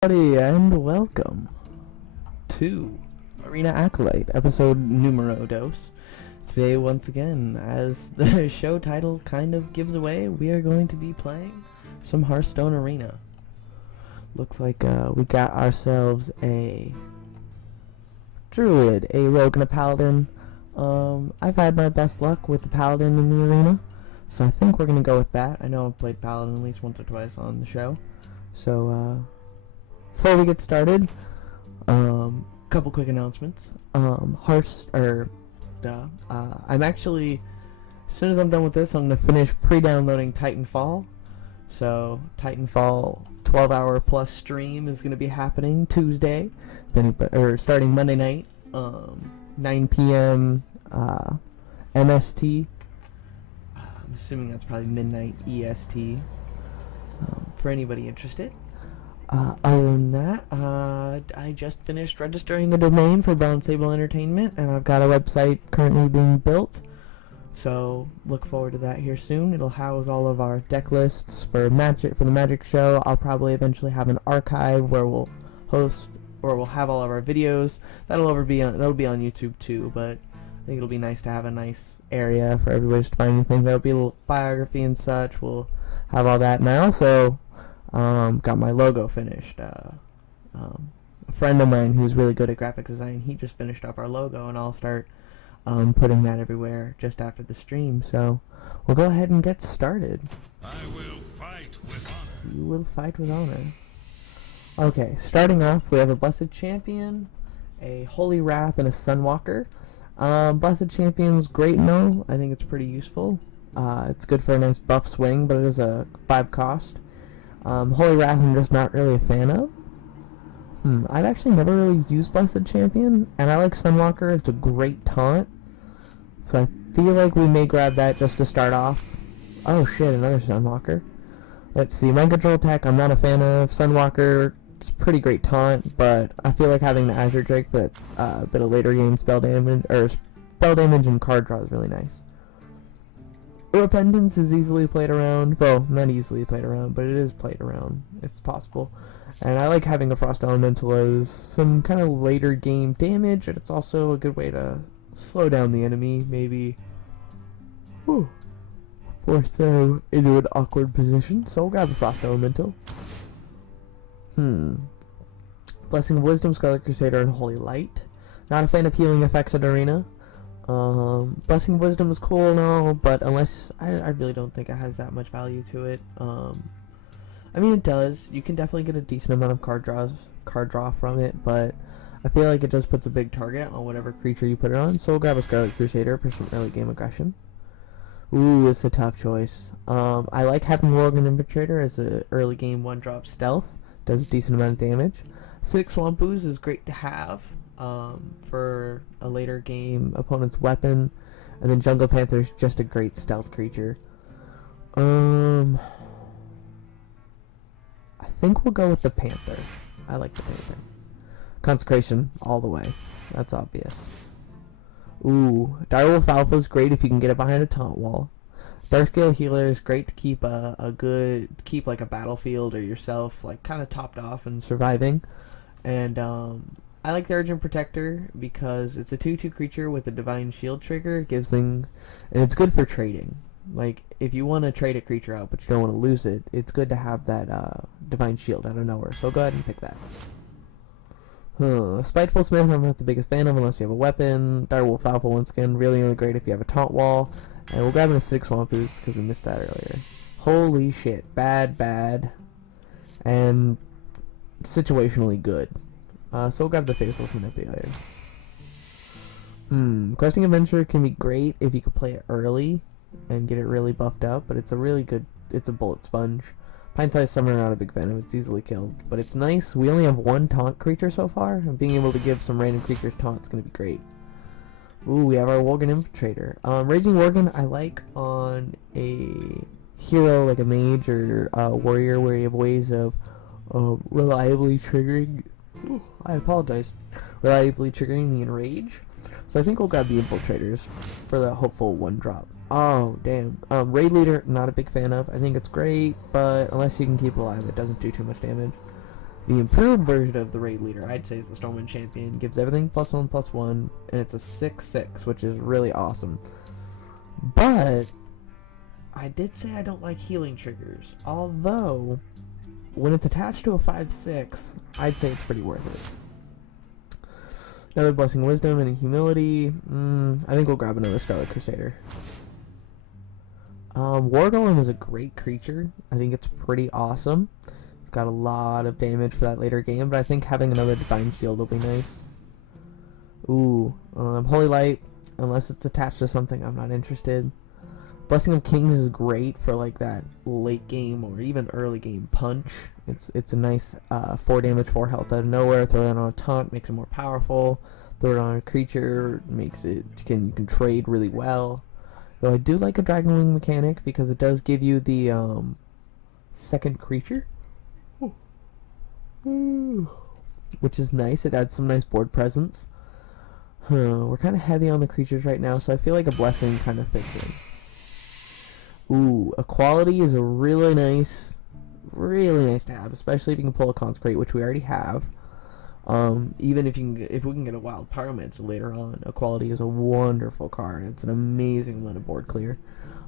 Howdy and welcome to Arena Acolyte, episode numero dos. Today, once again, as the show title kind of gives away, we are going to be playing some Hearthstone Arena. Looks like we got ourselves a druid, a rogue, and a paladin. I've had my best luck with the paladin in the arena, so I think we're going to go with that. I know I've played paladin at least once or twice on the show, so before we get started, couple quick announcements. I'm actually, as soon as I'm done with this, I'm gonna finish pre-downloading Titanfall. So Titanfall 12-hour plus stream is gonna be happening Tuesday, starting Monday night, 9 p.m. MST. I'm assuming that's probably midnight EST. For anybody interested. Other than that, I just finished registering a domain for Brown Sable Entertainment, and I've got a website currently being built, so look forward to that here soon. It'll house all of our deck lists for the Magic show. I'll probably eventually have an archive where we'll have all of our videos. That'll be on YouTube too, but I think it'll be nice to have a nice area for everybody to find anything. There'll be a little biography and such. We'll have all that, and I also got my logo finished. A friend of mine who's really good at graphic design, he just finished up our logo, and I'll start putting that everywhere just after the stream. So we'll go ahead and get started. I will fight with honor. You will fight with honor. Okay, starting off, we have a Blessed Champion, a Holy Wrath, and a Sunwalker. Blessed Champion's great and all. I think it's pretty useful. It's good for a nice buff swing, but it is a 5 cost. Holy Wrath I'm just not really a fan of. I've actually never really used Blessed Champion, and I like Sunwalker. It's a great taunt, so I feel like we may grab that just to start off. Oh shit, another Sunwalker. Let's see, Mind Control Attack I'm not a fan of. Sunwalker, it's a pretty great taunt, but I feel like having the Azure Drake for a bit of later game spell damage and card draw is really nice. Repentance is easily played around. Well, not easily played around, but it is played around. It's possible. And I like having a Frost Elemental as some kind of later game damage, and it's also a good way to slow down the enemy, maybe force them into an awkward position. So we'll grab a Frost Elemental. Blessing of Wisdom, Scarlet Crusader, and Holy Light. Not a fan of healing effects at Arena. Blessing of Wisdom is cool and all, but unless I really don't think it has that much value to it. I mean, it does. You can definitely get a decent amount of card draw from it, but I feel like it just puts a big target on whatever creature you put it on. So we'll grab a Scarlet Crusader for some early game aggression. Ooh, it's a tough choice. I like having Worgen Infiltrator as a early game 1-drop stealth. Does a decent amount of damage. 6 Swamp Ooze is great to have. For a later game opponent's weapon, and then Jungle Panther's just a great stealth creature. I think we'll go with the Panther. I like the Panther. Consecration all the way. That's obvious. Ooh, Direwolf Alpha is great if you can get it behind a taunt wall. Darkscale Healer is great to keep keep like a battlefield or yourself like kind of topped off and surviving. And I like the Urgent Protector because it's a 2/2 creature with a Divine Shield trigger. And it's good for trading. Like, if you want to trade a creature out but you don't want to lose it, it's good to have that Divine Shield out of nowhere. So go ahead and pick that. Spiteful Smith I'm not the biggest fan of unless you have a weapon. Direwolf Alpha, once again, really, really great if you have a taunt wall. And we'll grab in a 6 Swamp Ooze because we missed that earlier. Holy shit. Bad. And situationally good. So we'll grab the Faceless Manipulator. Questing Adventure can be great if you could play it early and get it really buffed up, but it's a bullet sponge. Pint-Sized Summoner, not a big fan of it. It's easily killed, but it's nice. We only have 1 taunt creature so far, and being able to give some random creatures taunt is going to be great. Ooh, we have our Worgen Infiltrator. Raging Worgen I like on a hero like a mage or a warrior where you have ways of reliably triggering... Ooh, I apologize. Reliably triggering the Enrage. So I think we'll grab the Infiltrators for the hopeful 1-drop. Oh, damn. Raid Leader, not a big fan of. I think it's great, but unless you can keep it alive, it doesn't do too much damage. The improved version of the raid leader, I'd say, is the Stormwind Champion. Gives everything +1/+1, and it's a 6/6, which is really awesome. But I did say I don't like healing triggers, although when it's attached to a 5/6, I'd say it's pretty worth it. Another Blessing of Wisdom and a Humility. I think we'll grab another Scarlet Crusader. War Golem is a great creature. I think it's pretty awesome. It's got a lot of damage for that later game, but I think having another Divine Shield will be nice. Ooh, Holy Light, unless it's attached to something, I'm not interested. Blessing of Kings is great for like that late game or even early game punch. It's a nice 4 damage, 4 health out of nowhere. Throw it on a taunt, makes it more powerful. Throw it on a creature, makes it you can trade really well. Though I do like a Dragon Wing mechanic because it does give you the second creature, which is nice. It adds some nice board presence. We're kind of heavy on the creatures right now, so I feel like a Blessing kind of fits in. Ooh, Equality is a really nice to have, especially if you can pull a Consecrate, which we already have. Even if we can get a Wild Pyromancer later on, Equality is a wonderful card. It's an amazing amount of board clear.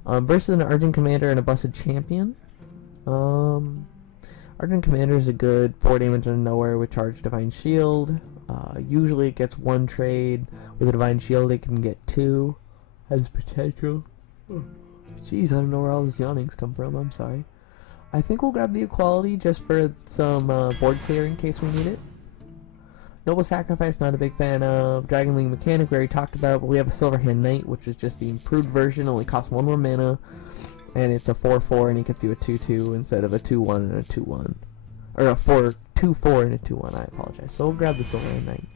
Versus an Argent Commander and a Blessed Champion. Argent Commander is a good 4 damage out of nowhere with Charged Divine Shield. Usually it gets 1 trade. With a Divine Shield it can get 2. Has potential. Jeez, I don't know where all these yawnings come from. I'm sorry. I think we'll grab the Equality just for some board clear in case we need it. Noble Sacrifice, not a big fan of. Dragon Wing mechanic we already talked about, but we have a Silverhand Knight, which is just the improved version, only costs 1 more mana, and it's a 4/4, and it gets you a 2/2 instead of a 2/1 and a 2/1. Or a 2/4 and a 2/1, I apologize. So we'll grab the Silverhand Knight.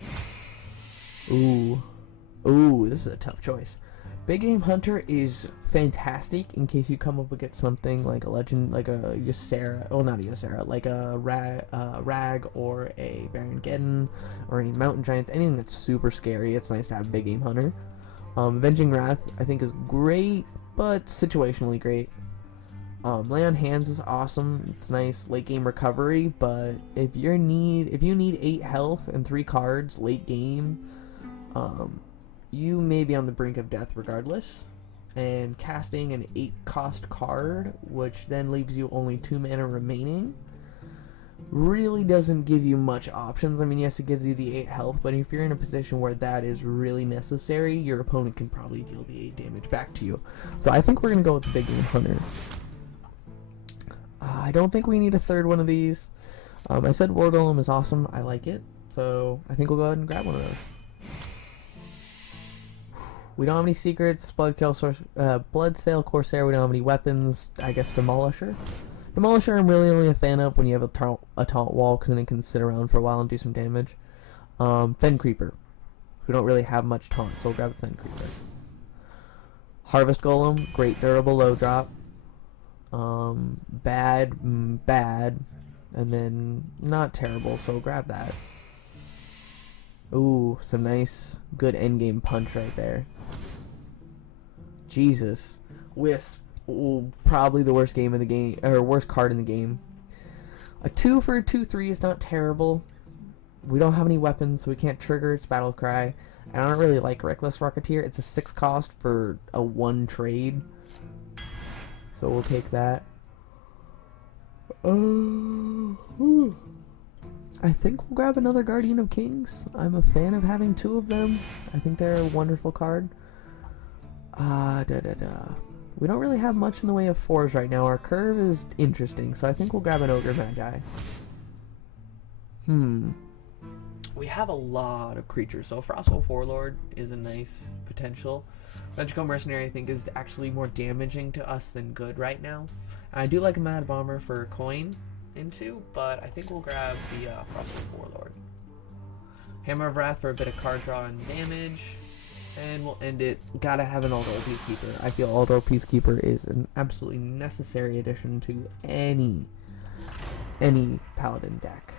Ooh, this is a tough choice. Big Game Hunter is fantastic in case you come up against something like a legend, like a Ysera, oh not a Ysera, like a Rag or a Baron Geddon or any Mountain Giants, anything that's super scary. It's nice to have Big Game Hunter. Avenging Wrath I think is great, but situationally great. Lay on Hands is awesome. It's nice late game recovery, but if you need 8 health and 3 cards late game, you may be on the brink of death regardless, and casting an 8-cost card, which then leaves you only 2 mana remaining, really doesn't give you much options. I mean, yes, it gives you the 8 health, but if you're in a position where that is really necessary, your opponent can probably deal the 8 damage back to you. So I think we're going to go with the Big Game Hunter. I don't think we need a third one of these. I said War Golem is awesome. I like it. So I think we'll go ahead and grab one of those. We don't have any secrets. Bloodsail Corsair. We don't have any weapons. I guess Demolisher. Demolisher I'm really only a fan of when you have a taunt wall, because then it can sit around for a while and do some damage. Fen Creeper. We don't really have much taunt, so we'll grab a Fen Creeper. Harvest Golem. Great durable low drop. Bad, and then not terrible, so we'll grab that. Ooh, some nice, good endgame punch right there. Jesus. Wisp. Ooh, probably the worst game in the game, or worst card in the game. A 2 for a 2/3 is not terrible. We don't have any weapons, so we can't trigger its battle cry. And I don't really like Reckless Rocketeer. It's a 6 cost for a 1 trade. So we'll take that. I think we'll grab another Guardian of Kings. I'm a fan of having 2 of them. I think they're a wonderful card. We don't really have much in the way of 4s right now. Our curve is interesting, so I think we'll grab an Ogre Magi. We have a lot of creatures, so Frostwolf Warlord is a nice potential. Magical Mercenary I think is actually more damaging to us than good right now. And I do like a Mad Bomber for a coin into, but I think we'll grab the Frostwolf Warlord. Hammer of Wrath for a bit of card draw and damage. And we'll end it. Gotta have an Aldor Peacekeeper. I feel Aldor Peacekeeper is an absolutely necessary addition to any Paladin deck.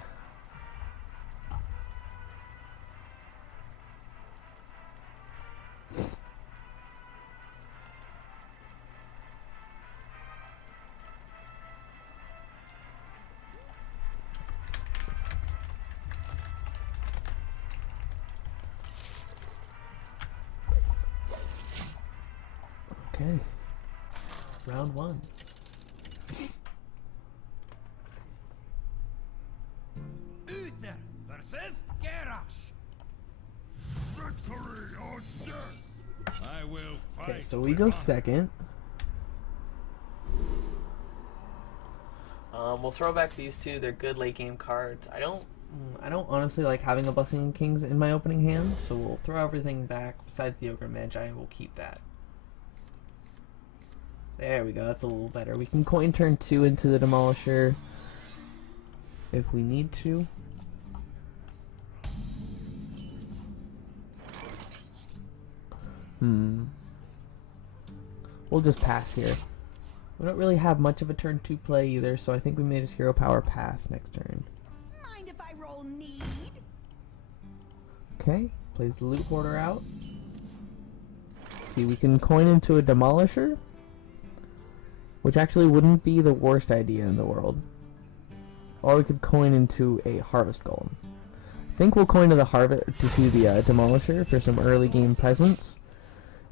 Okay. Round 1. Uther versus Garrosh. Victory or death. I will fight. Okay, so we with go honor. second. We'll throw back these two. They're good late game cards. I don't honestly like having a Blessing of Kings in my opening hand, so we'll throw everything back besides the Ogre Magi. We'll keep that. There we go. That's a little better. We can coin turn 2 into the Demolisher if we need to. We'll just pass here. We don't really have much of a turn 2 play either, so I think we may just hero power pass next turn. Mind if I roll need? Okay, plays the Loot Hoarder out. Let's see, we can coin into a Demolisher, which actually wouldn't be the worst idea in the world. Or we could coin into a Harvest Golem. I think we'll coin to the Demolisher for some early game presence.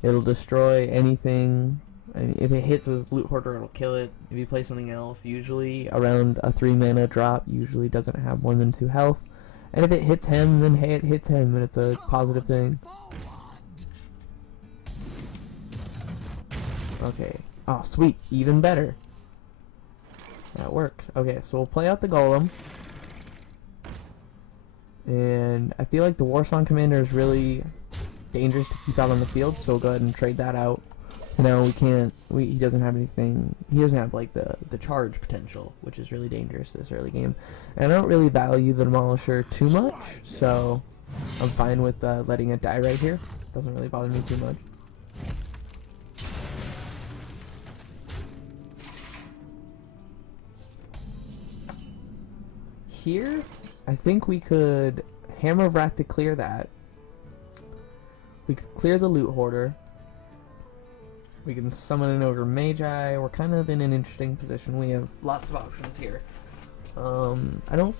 It'll destroy anything. I mean, if it hits his Loot Hoarder, it'll kill it. If you play something else, usually around a 3 mana drop, usually doesn't have more than 2 health. And if it hits him, then hey, it hits him, and it's a positive thing. Okay. Oh, sweet. Even better. That works. Okay, so we'll play out the Golem. And I feel like the Warsong Commander is really dangerous to keep out on the field, so we'll go ahead and trade that out. So now he doesn't have anything, he doesn't have like the charge potential, which is really dangerous this early game. And I don't really value the Demolisher too much, so I'm fine with letting it die right here. Doesn't really bother me too much. Here, I think we could Hammer of Wrath to clear that. We could clear the Loot Hoarder. We can summon an Ogre Magi. We're kind of in an interesting position. We have lots of options here. I don't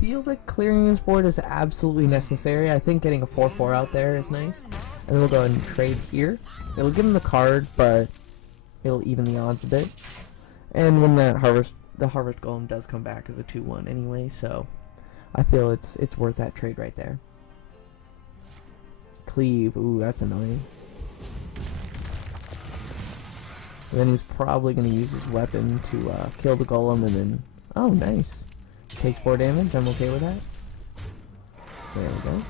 feel like clearing this board is absolutely necessary. I think getting a 4/4 out there is nice. And then we'll go ahead and trade here. It'll give him the card, but it'll even the odds a bit. And when the Harvest Golem does come back as a 2/1 anyway, so I feel it's worth that trade right there. Cleave, ooh, that's annoying. And then he's probably going to use his weapon to kill the Golem, and then, oh, nice. Takes 4 damage, I'm okay with that. There we go.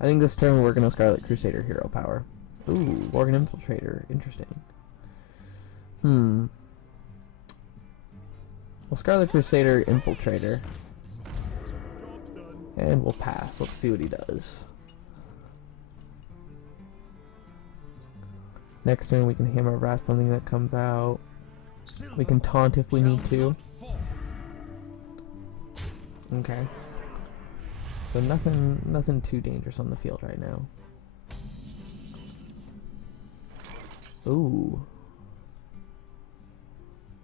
I think this turn we're going to Scarlet Crusader hero power. Ooh, Worgen Infiltrator, interesting. Well, Scarlet Crusader Infiltrator. And we'll pass. Let's see what he does. Next turn we can Hammer of Wrath something that comes out. We can taunt if we need to. Okay. So nothing too dangerous on the field right now. Ooh.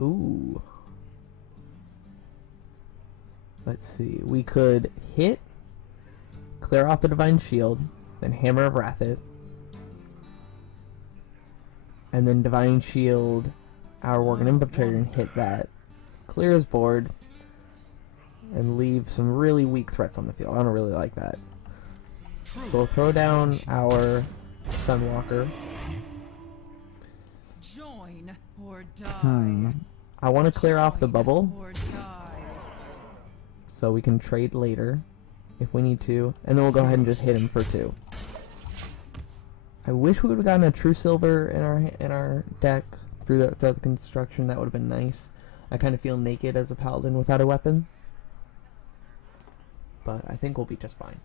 Ooh. Let's see. We could hit, clear off the Divine Shield, then Hammer of Wrath it, and then Divine Shield our Worgen Infiltrator and hit that. Clear his board, and leave some really weak threats on the field. I don't really like that. So we'll throw down our Sunwalker. Join or die. I want to clear off the bubble, Or die. so we can trade later if we need to, and then we'll go ahead and just hit him for 2. I wish we would have gotten a True Silver in our deck throughout the construction. That would have been nice. I kind of feel naked as a paladin without a weapon, but I think we'll be just fine.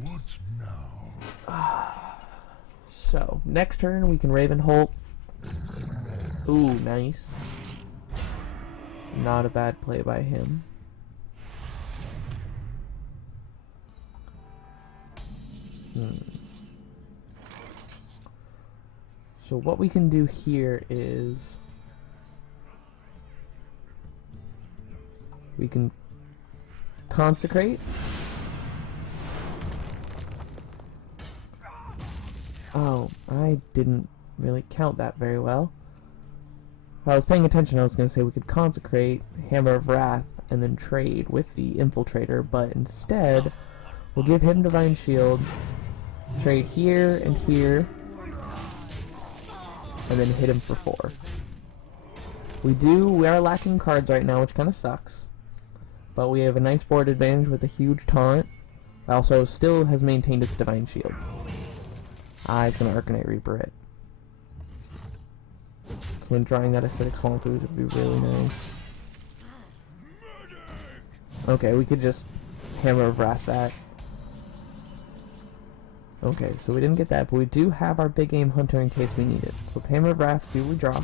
What now? So next turn we can Ravenholt. Ooh, nice. Not a bad play by him. So what we can do here is We can consecrate. Oh, I didn't really count that very well. If I was paying attention, I was going to say we could consecrate, Hammer of Wrath, and then trade with the Infiltrator, but instead, we'll give him Divine Shield, trade here and here, and then hit him for 4. We are lacking cards right now, which kind of sucks. But we have a nice board advantage with a huge taunt. It also still has maintained its Divine Shield. He's going to Arcanite Reaper it. So when drawing that acidic swamp food would be really nice. Okay, we could just Hammer of Wrath that. Okay, so we didn't get that, but we do have our big game Hunter in case we need it. So let's Hammer of Wrath, see what we draw.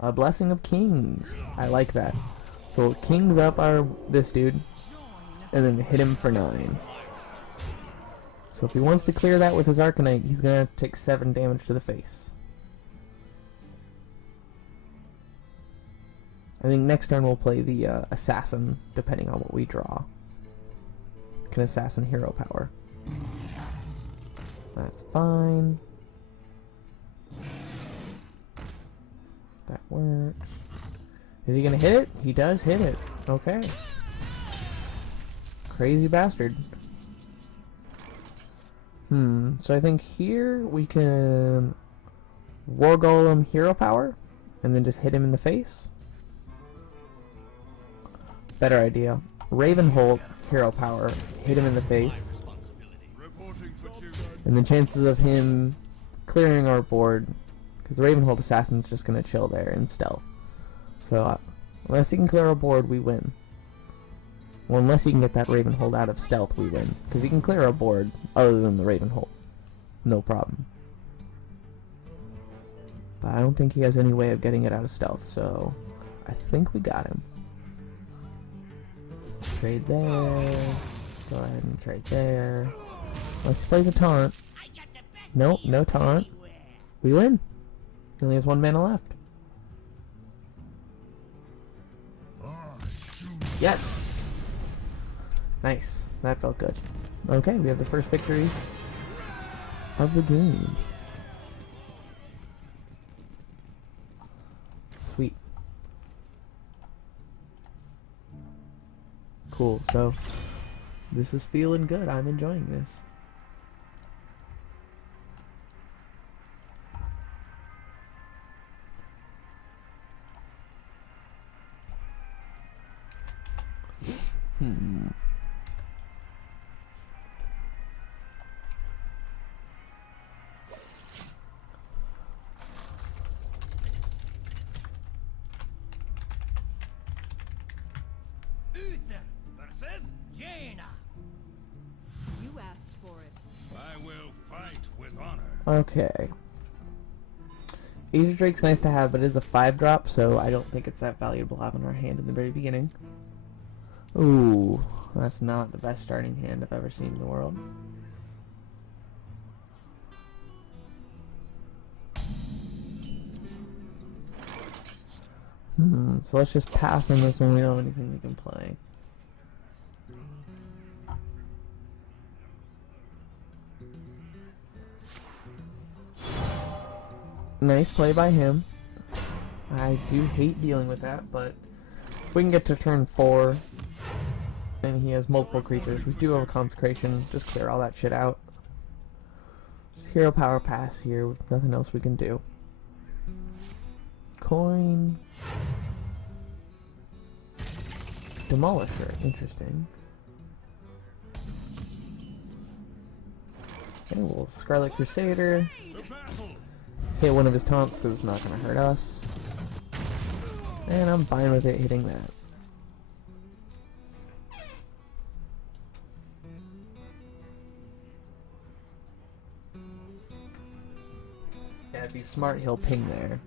A Blessing of Kings. I like that. So Kings up this dude, and then hit him for 9. So if he wants to clear that with his Arcanite, he's going to take 7 damage to the face. I think next turn we'll play the Assassin, depending on what we draw. Can Assassin hero power. That's fine. That works. Is he gonna hit it? He does hit it. Okay. Crazy bastard. So I think here we can War Golem hero power and then just hit him in the face. Better idea. Ravenhold hero power, hit him in the face. And the chances of him clearing our board, because the Ravenhold Assassin's just going to chill there in stealth. So unless he can clear our board, we win. Well, unless he can get that Ravenhold out of stealth, we win. Because he can clear our board other than the Ravenhold. No problem. But I don't think he has any way of getting it out of stealth, so I think we got him. Trade there. Go ahead and trade there. Let's play the taunt. Nope, no taunt. We win. He only has 1 mana left. Yes! Nice. That felt good. Okay, we have the first victory of the game. Sweet. Cool, so this is feeling good. I'm enjoying this. Versus Jaina. You asked for it. I will fight with honor. Okay. Asia Drake's nice to have, but it is a 5-drop, so I don't think it's that valuable to have in our hand in the very beginning. Ooh, that's not the best starting hand I've ever seen in the world. So let's just pass on this one. We don't have anything we can play. Nice play by him. I do hate dealing with that, but if we can get to turn 4 and he has multiple creatures, we do have a consecration. Just clear all that shit out. Just hero power pass here with nothing else we can do. Coin. Demolisher, interesting. Okay, well, Scarlet Crusader. Hit one of his taunts because it's not going to hurt us. And I'm fine with it hitting that. Yeah, if he's smart, he'll ping there.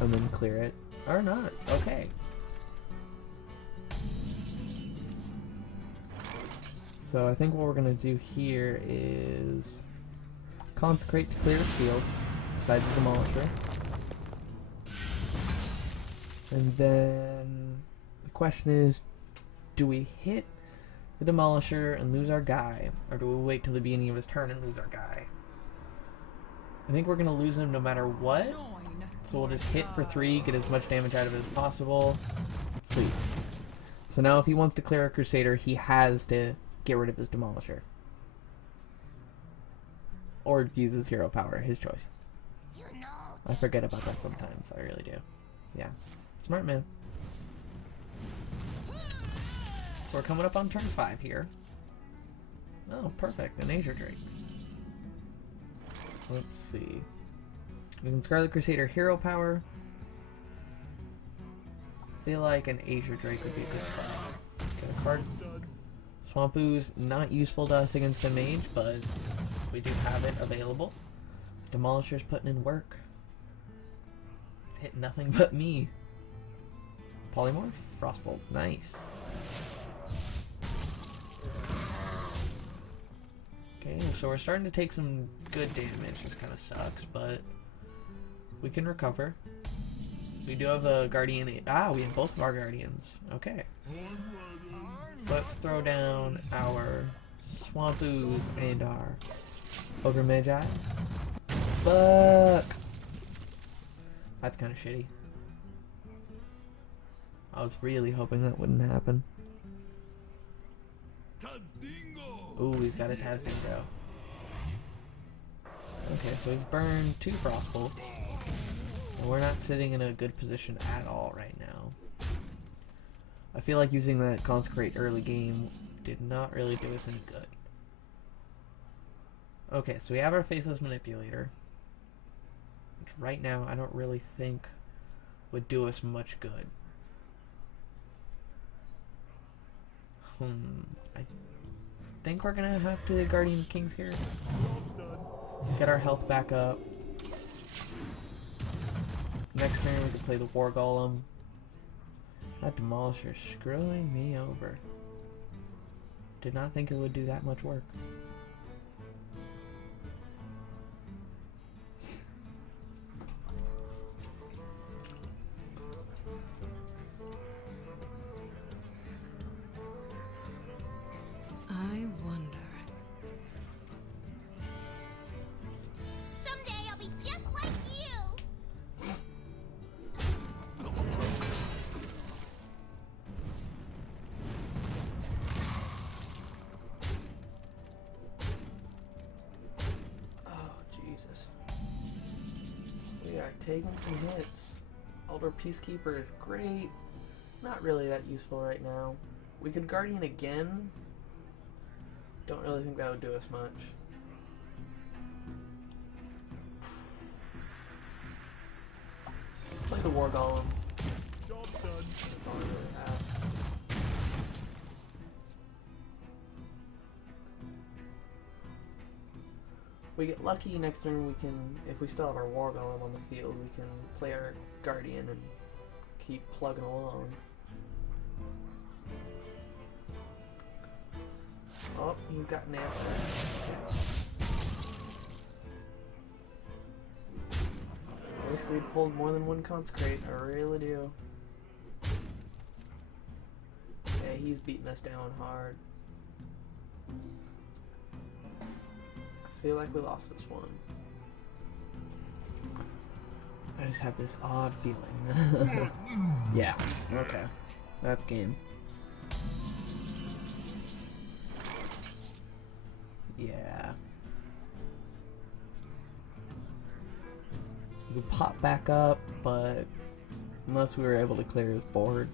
And then clear it. Or not. Okay. So I think what we're going to do here is consecrate to clear the field, besides the Demolisher. And then the question is, do we hit the Demolisher and lose our guy, or do we wait till the beginning of his turn and lose our guy? I think we're going to lose him no matter what, so we'll just hit for 3, get as much damage out of it as possible. Sweet. So now if he wants to clear a Crusader, he has to get rid of his Demolisher. Or use his hero power, his choice. I forget about that sometimes, I really do. Yeah. Smart man. We're coming up on turn 5 here. Oh, perfect. An Azure Drake. Let's see. We can Scarlet Crusader hero power. I feel like an Azure Drake would be a good spot. Get a card. Swamp Ooze, not useful to us against a mage, but we do have it available. Demolisher's putting in work. Hit nothing but me. Polymorph? Frostbolt. Nice. Okay, so we're starting to take some good damage. This kind of sucks, but we can recover. We do have a Guardian. Ah, we have both of our Guardians. Okay. Let's throw down our Swamp Ooze and our Ogre Magi. Fuck! That's kind of shitty. I was really hoping that wouldn't happen. Ooh, he's got a Tazdingo. Okay, so he's burned 2 Frostbolts. And we're not sitting in a good position at all right now. I feel like using that Consecrate early game did not really do us any good. Okay, so we have our Faceless Manipulator, which right now I don't really think would do us much good. I think we're gonna have to Guardian Kings here. Get our health back up. Next turn we can play the War Golem. That Demolisher screwing me over. Did not think it would do that much work. I wonder. Someday I'll be just like you. Oh, Jesus. We are taking some hits. Elder Peacekeeper is great. Not really that useful right now. We could Guardian again. Don't really think that would do us much. Play the War Golem. That's all I really have. We get lucky next turn. We can, if we still have our War Golem on the field, we can play our Guardian and keep plugging along. Oh, you've got an answer. I wish we'd pulled more than one Consecrate. I really do. Yeah, he's beating us down hard. I feel like we lost this one. I just have this odd feeling. Yeah, okay. That's game. Yeah. We pop back up, but unless we were able to clear his board,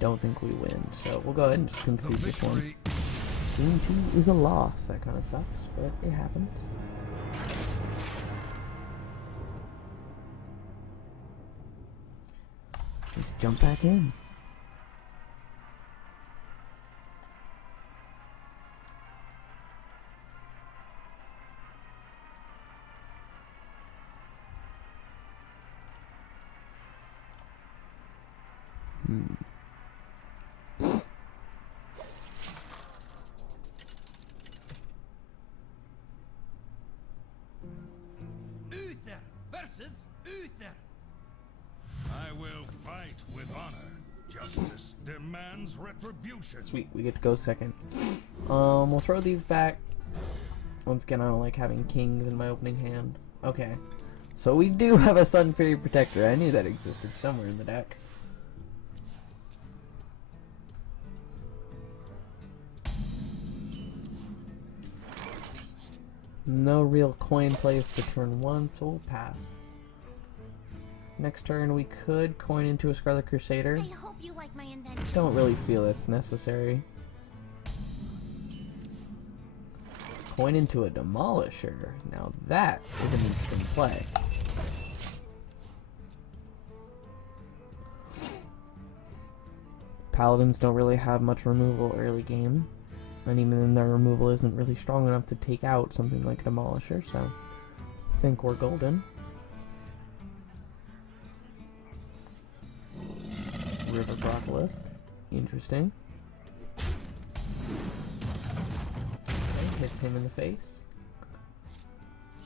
don't think we win. So we'll go ahead and just concede this one. Game 2 is a loss. That kind of sucks, but it happens. Let's jump back in. Uther versus Uther. I will fight Paladin's retribution. Sweet, we get to go second. We'll throw these back. Once again, I don't like having kings in my opening hand. Okay. So we do have a Sun Fury Protector. I knew that existed somewhere in the deck. No real coin plays to turn 1, so we'll pass. Next turn we could coin into a Scarlet Crusader. I hope you like my invention. Don't really feel it's necessary. Coin into a Demolisher. Now that is an interesting play. Paladins don't really have much removal early game. And even then their removal isn't really strong enough to take out something like a Demolisher, so I think we're golden. River Broccolist. Interesting. Okay, hits him in the face.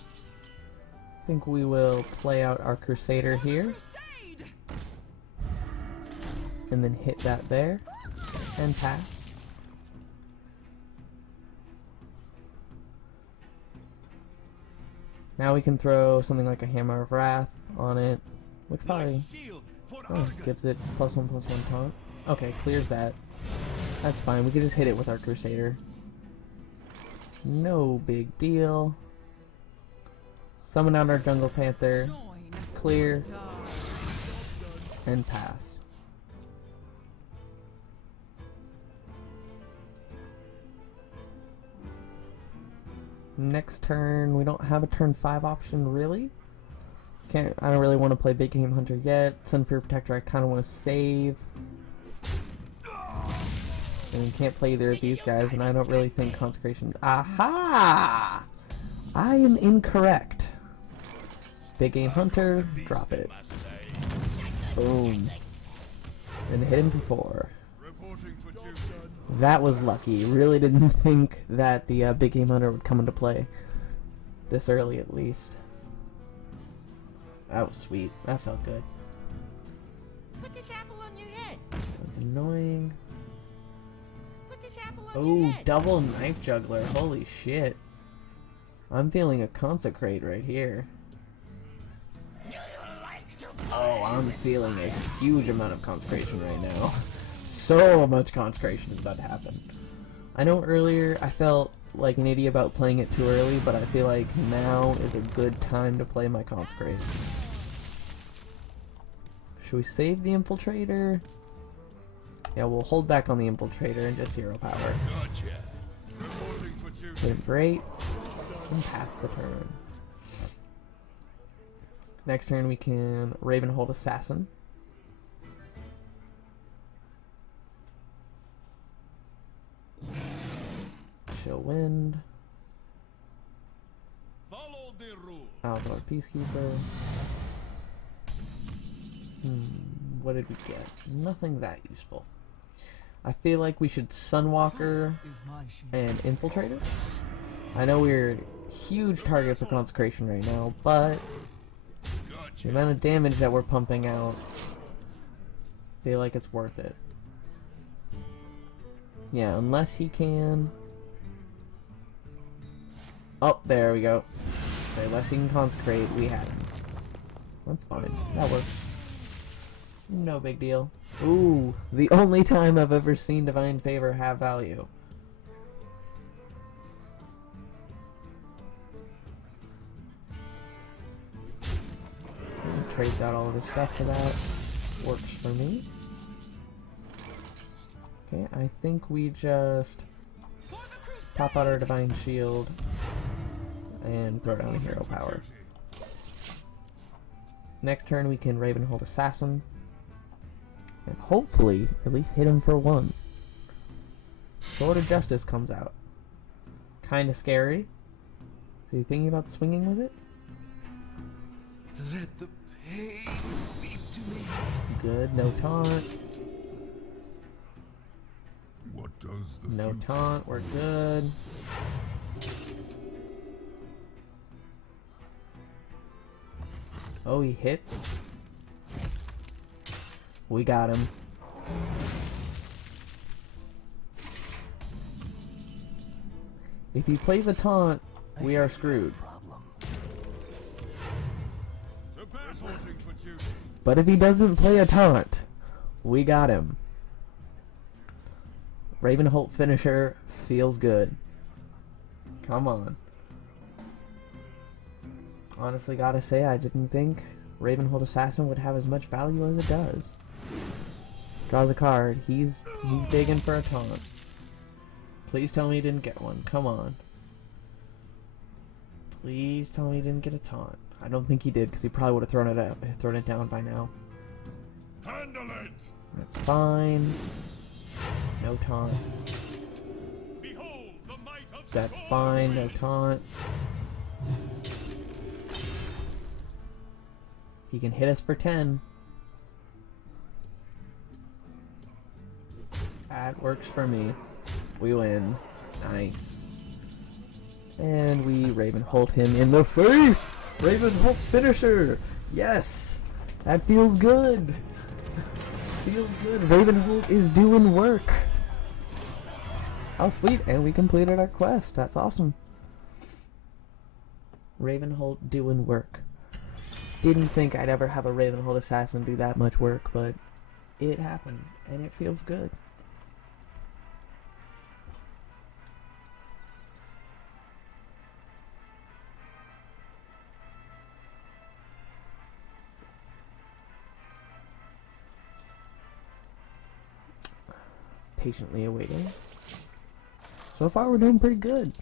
I think we will play out our Crusader here. And then hit that there. And pass. Now we can throw something like a Hammer of Wrath on it, which probably gives it +1/+1 taunt. Okay, clears that. That's fine. We can just hit it with our Crusader. No big deal. Summon out our Jungle Panther. Clear. And pass. Next turn, we don't have a turn 5 option really. I don't really want to play Big Game Hunter yet. Sun Fury Protector I kind of want to save. And we can't play either of these guys, and I don't really think Consecration... Aha! I am incorrect. Big Game Hunter, drop it. Boom. And hit him for 4. That was lucky. Really didn't think that the Big Game Hunter would come into play. This early at least. That was sweet. That felt good. Put this apple on your head. That's annoying. Put this apple on your Oh, head. double Knife Juggler. Holy shit. I'm feeling a Consecrate right here. Oh, I'm feeling a huge amount of Consecration right now. So much Consecration is about to happen. I know earlier I felt like an idiot about playing it too early, but I feel like now is a good time to play my Consecrate. Should we save the Infiltrator? Yeah, we'll hold back on the Infiltrator and just hero power. Hit him for 8 and pass the turn. Next turn we can Ravenhold Assassin. Chill Wind. Follow the rule. Outlaw Peacekeeper. What did we get? Nothing that useful. I feel like we should Sunwalker and Infiltrator. I know we're huge target for Consecration right now, but the amount of damage that we're pumping out, I feel like it's worth it. Yeah, unless he can... Oh, there we go. Okay, unless he can Consecrate, we have him. That's fine. That works. No big deal. Ooh, the only time I've ever seen Divine Favor have value. Trades out all of his stuff for that. Works for me. Okay, I think we just pop out our Divine Shield and throw down a hero power. Next turn we can Ravenhold Assassin. And hopefully at least hit him for 1. Sword of Justice comes out. Kinda scary. So you thinking about swinging with it? Let the pain speak to me. Good, no taunt. What does the No taunt, we're good. Oh, he hits. We got him. If he plays a taunt, we are screwed. To battle for duty. But if he doesn't play a taunt, we got him. Ravenholt finisher feels good. Come on. Honestly, gotta say, I didn't think Ravenholt Assassin would have as much value as it does. Draws a card. He's digging for a taunt. Please tell me he didn't get one. Come on. Please tell me he didn't get a taunt. I don't think he did, because he probably would have thrown it down by now. Handle it. That's fine. No taunt. Behold the might of That's Storm fine. No Wind. taunt. He can hit us for 10. That works for me. We win. Nice. And we Ravenholt him in the face! Ravenholt finisher! Yes! That feels good! Feels good. Ravenholt is doing work! Oh, sweet. And we completed our quest. That's awesome. Ravenholt doing work. Didn't think I'd ever have a Ravenholt assassin do that much work, but it happened. And it feels good. Patiently awaiting. So far we're doing pretty good.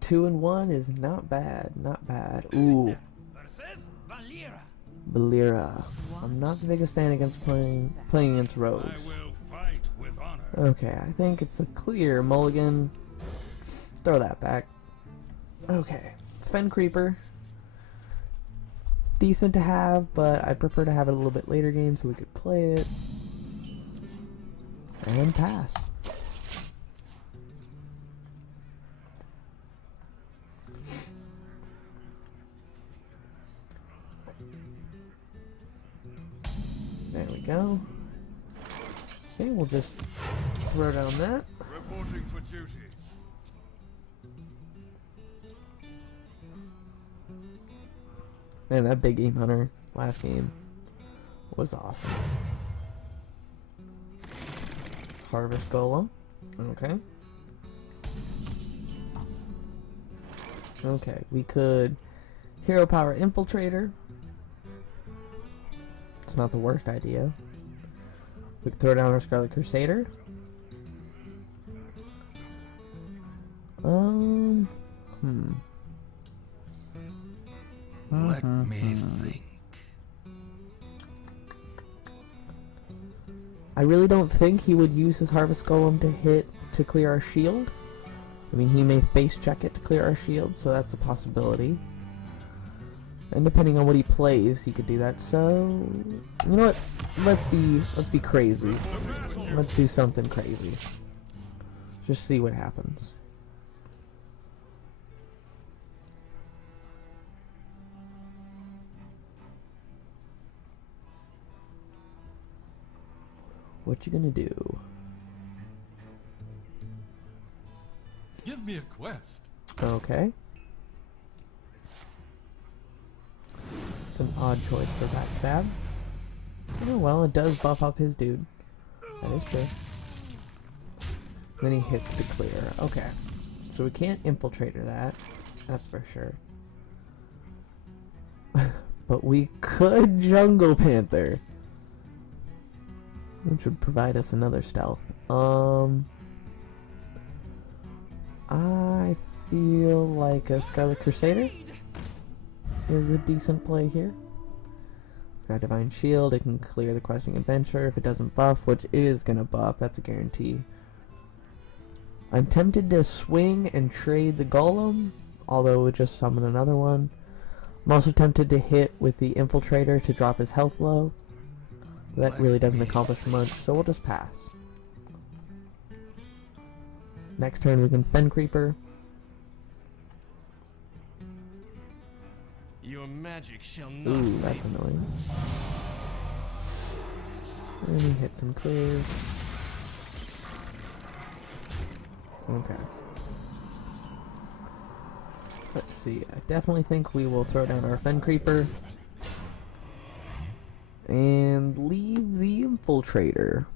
2 and 1 is not bad, not bad. Ooh, Versus Valera. Valera. I'm not the biggest fan against playing against I rogues. will fight with honor. Okay, I think it's a clear mulligan. Throw that back. Okay, Fen Creeper. Decent to have, but I'd prefer to have it a little bit later game so we could play it. And pass. There we go. Okay, we'll just throw down that. Reporting for duty. Man, that big game hunter last game was awesome. Harvest Golem. Okay. Okay, we could Hero Power Infiltrator. It's not the worst idea. We could throw down our Scarlet Crusader. Let me think. I really don't think he would use his Harvest Golem to clear our shield. I mean, he may face check it to clear our shield, so that's a possibility. And depending on what he plays, he could do that. So, you know what? Let's be crazy. Let's do something crazy. Just see what happens. What you gonna do? Give me a quest. Okay. It's an odd choice for backstab. Oh well, it does buff up his dude. That is true. Then he hits to clear. Okay. So we can't infiltrator that. That's for sure. But we could Jungle Panther. Which would provide us another stealth. I feel like a Scarlet Crusader is a decent play here. It's got Divine Shield, it can clear the Questing Adventure if it doesn't buff, which it is gonna buff, that's a guarantee. I'm tempted to swing and trade the Golem, although it would just summon another one. I'm also tempted to hit with the Infiltrator to drop his health low. That really doesn't accomplish much, so we'll just pass. Next turn we can Fen Creeper. Your magic shall not Ooh, save that's annoying. And he hits and clears. Okay. Let's see. I definitely think we will throw down our Fen Creeper. And leave the Infiltrator.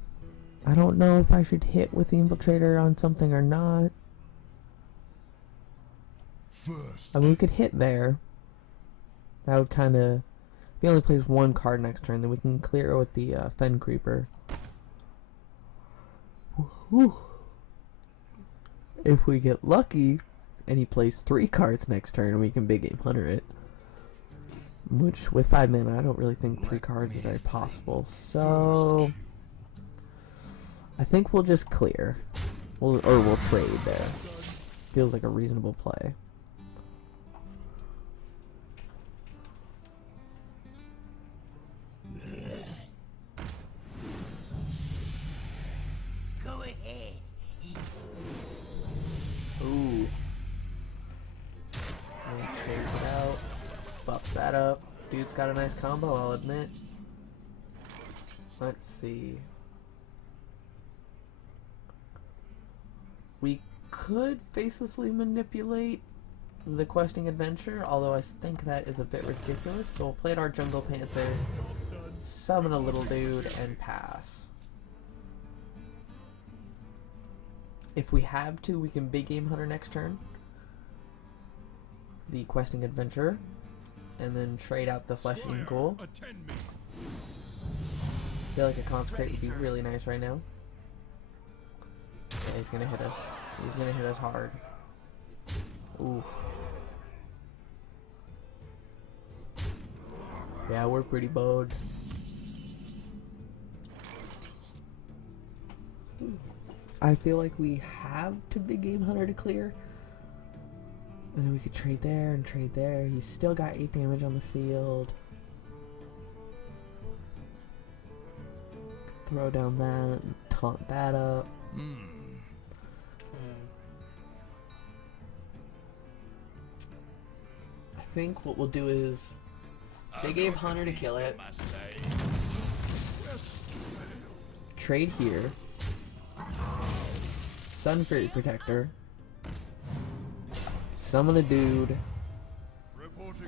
I don't know if I should hit with the Infiltrator on something or not. First. I mean, we could hit there. That would kind of... If he only plays one card next turn, then we can clear with the Fen Creeper. Whew. If we get lucky, and he plays 3 cards next turn, we can Big Game Hunter it. Which, with 5 mana, I don't really think 3 cards is very possible. So... I think we'll just clear. We'll trade there. Feels like a reasonable play. Go ahead. Ooh. And trade it out. Buff that up. Dude's got a nice combo, I'll admit. Let's see. We could facelessly manipulate the questing adventure, although I think that is a bit ridiculous. So we'll play our Jungle Panther, summon a little dude, and pass. If we have to, we can Big Game Hunter next turn. The questing adventure. And then trade out the Flesh-Eating Ghoul. I feel like a Consecrate would be really nice right now. Yeah, he's gonna hit us. He's gonna hit us hard. Oof. Yeah, we're pretty bowed. I feel like we have to Big Game Hunter to clear. And then we could trade there and trade there. He's still got 8 damage on the field. Throw down that and taunt that up. I think what we'll do is Big Game Hunter to kill it. Trade here. Sun Fury Protector. Summon a dude.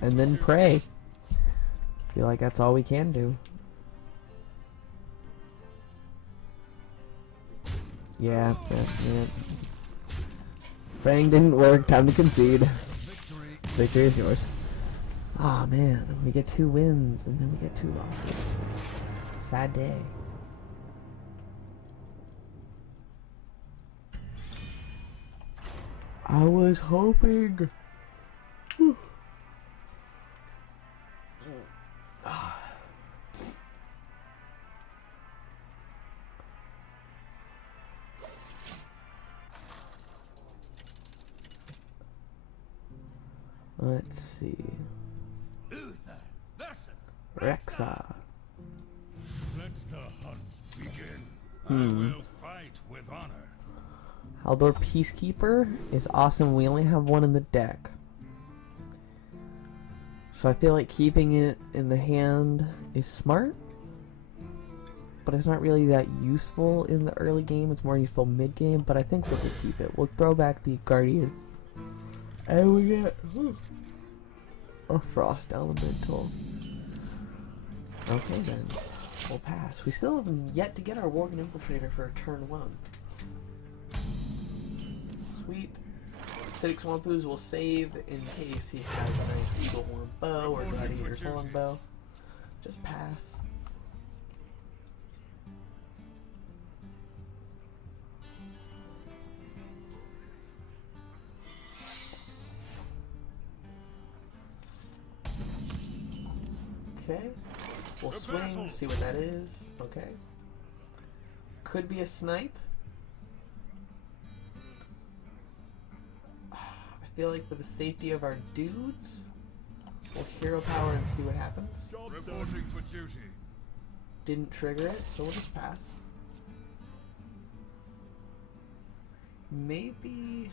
And then pray. Feel like that's all we can do. Yeah, that's it. Praying didn't work. Time to concede. Victory is yours. Aw, man. We get 2 wins and then we get 2 losses. Sad day. I was hoping. Let's see. Uther versus Rexa. Let the hunt begin. I Hmm. will fight with honor. Haldor Peacekeeper is awesome. We only have 1 in the deck. So I feel like keeping it in the hand is smart. But it's not really that useful in the early game. It's more useful mid-game. But I think we'll just keep it. We'll throw back the Guardian. And we get a Frost Elemental. Okay then. We'll pass. We still haven't yet to get our Worgen Infiltrator for turn 1. Sweet. Acidic Swampooze will save in case he has a nice Eagle Horn bow or Gladiator's Longbow. Just pass. Okay. We'll swing, see what that is. Okay. Could be a snipe. I feel like for the safety of our dudes, we'll hero power and see what happens. Reporting for duty. Didn't trigger it, so we'll just pass. Maybe...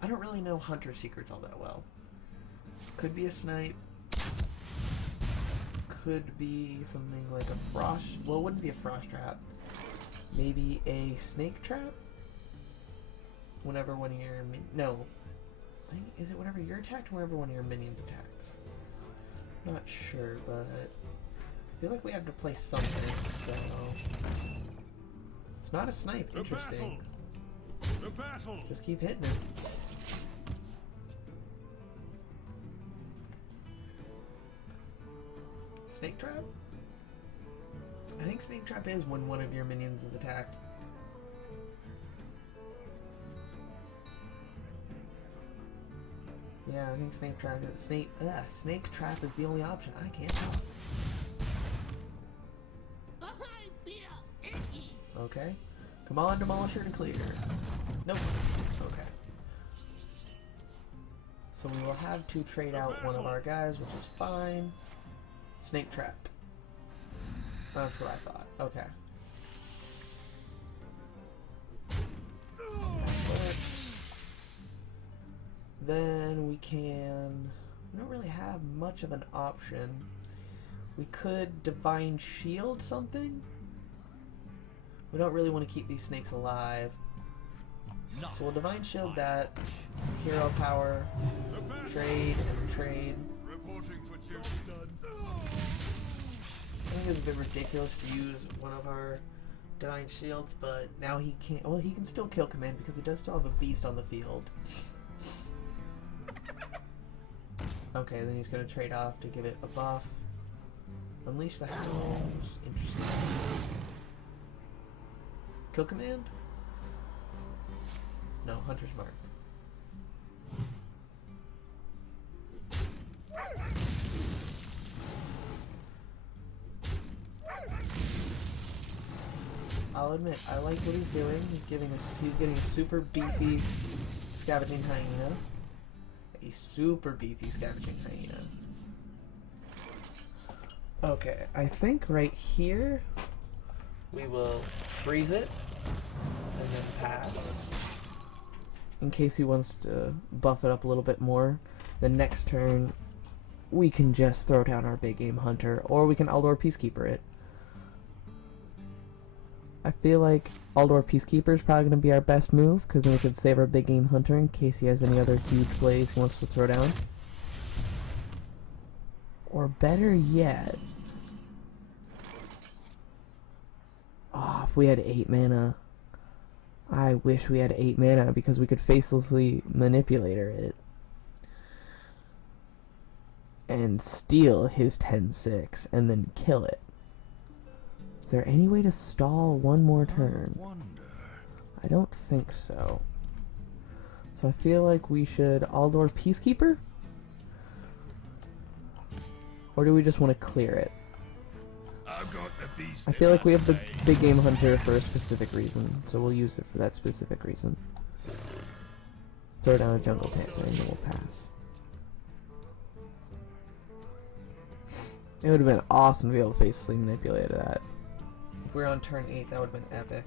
I don't really know Hunter Secrets all that well. Could be a snipe. Could be something like a frost... Well, it wouldn't be a frost trap. Maybe a snake trap? whenever one of your no. I think, is it whenever you're attacked or whenever one of your minions attacks? Not sure, but I feel like we have to play something, so it's not a snipe. The Interesting. battle! The battle! Just keep hitting it. Snake trap? I think snake trap is when one of your minions is attacked. Yeah, I think snake trap is snake trap is the only option. I can't talk. Okay. Come on, Demolisher to clear. Nope. Okay. So we will have to trade out one of our guys, which is fine. Snake trap. That's what I thought. Okay. Then we can... We don't really have much of an option. We could Divine Shield something? We don't really want to keep these snakes alive. So we'll Divine Shield that. Hero power. Trade and trade. Reporting for duty. I think it's a bit ridiculous to use one of our Divine Shields, but now he can't... Well, he can still kill command because he does still have a beast on the field. Okay, then he's going to trade off to give it a buff. Unleash the Hounds. Interesting. Kill command? No, Hunter's Mark. I'll admit, I like what he's doing. He's getting a super beefy Scavenging Hyena. A super beefy Scavenging Hyena. Okay, I think right here we will freeze it and then pass. In case he wants to buff it up a little bit more. The next turn we can just throw down our big game hunter, or we can Aldor Peacekeeper it. I feel like Aldor Peacekeeper is probably going to be our best move, because then we could save our big game hunter in case he has any other huge plays he wants to throw down. Or better yet, oh, if we had 8 mana. I wish we had 8 mana because we could facelessly manipulator it and steal his 10-6 and then kill it. Is there any way to stall one more turn? I don't think so. So I feel like we should Aldor Peacekeeper? Or do we just want to clear it? I've got the beast. I feel like we have the big game hunter for a specific reason, so we'll use it for that specific reason. Throw down a jungle panther and then we'll pass. It would have been awesome to be able to facelessly manipulate that. If we were on turn 8, that would have been epic.